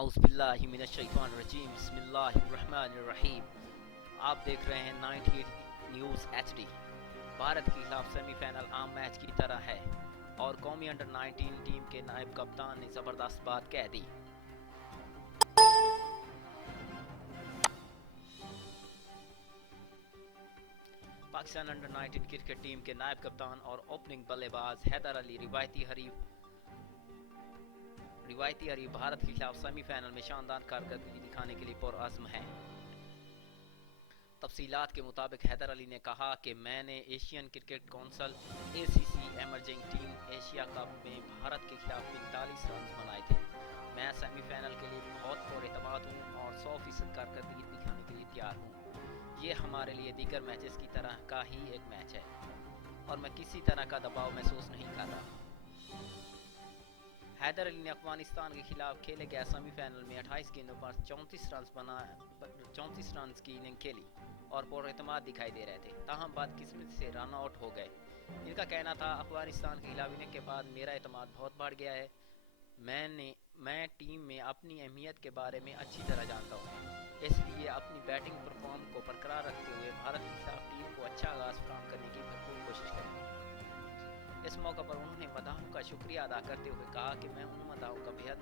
اعوذ باللہ من الشیطان الرجیم بسم اللہ الرحمن الرحیم۔ آپ دیکھ رہے ہیں 98 نیوز ایچ ڈی۔ بھارت کے خلاف سیمی فائنل عام میچ کی طرح ہے اور قومی انڈر 19 ٹیم کے نائب کپتان نے زبردست بات کہہ دی۔ پاکستان انڈر 19 کرکٹ ٹیم کے نائب کپتان اور اوپننگ بلے باز حیدر علی روایتی حریف بھارت کے خلاف سیمی فائنل میں شاندار کارکردگی دکھانے کے لیے پرعزم ہیں۔ تفصیلات کے مطابق حیدر علی نے کہا کہ میں نے Asian cricket council (ACC) emerging team Asia cup میں بھارت کے خلاف 45 رنز بنائے تھے۔ میں سیمی فائنل کے لیے بہت پر اعتماد ہوں اور 100% کارکردگی دکھانے کے لیے تیار ہوں۔ یہ ہمارے لیے دیگر میچز کی طرح کا ہی ایک میچ ہے اور میں کسی طرح کا دباؤ محسوس نہیں کر رہا۔ حیدر علی نے افغانستان کے خلاف کھیلے گئے سیمی فائنل میں 28 گیندوں پر 34 رنز کی اننگ کھیلی اور پر اعتماد دکھائی دے رہے تھے، تاہم بدقسمتی سے رن آؤٹ ہو گئے۔ ان کا کہنا تھا، افغانستان کے خلاف اننگ کے بعد میرا اعتماد بہت بڑھ گیا ہے۔ میں ٹیم میں اپنی اہمیت کے بارے میں اچھی طرح جانتا ہوں، اس لیے اپنی بیٹنگ پرفارم کو برقرار رکھتے ہوئے بھارت کے خلاف ٹیم کو اچھا آغاز فراہم کرنے کی بھرپور کوشش کریں گے۔ اس موقع پر انہوں نے مداحوں کا شکریہ ادا کرتے ہوئے کہا کہ میں ان مداحوں کا بےحد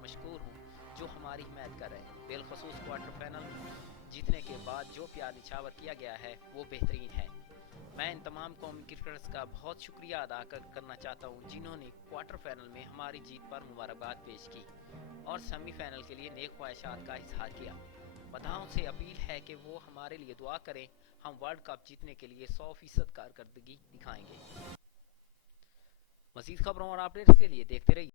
مشکور ہوں جو ہماری حمایت کر رہے ہیں، بالخصوص کوارٹر فائنل جیتنے کے بعد جو پیار نچھاور کیا گیا ہے وہ بہترین ہے۔ میں ان تمام قومی کرکٹرز کا بہت شکریہ ادا کرنا چاہتا ہوں جنہوں نے کوارٹر فائنل میں ہماری جیت پر مبارکباد پیش کی اور سیمی فائنل کے لیے نیک خواہشات کا اظہار کیا۔ مداحوں سے اپیل ہے کہ وہ ہمارے لیے دعا کریں، ہم ورلڈ کپ جیتنے کے لیے 100% کارکردگی دکھائیں گے۔ مزید خبروں اور اپڈیٹس کے لیے دیکھتے رہیے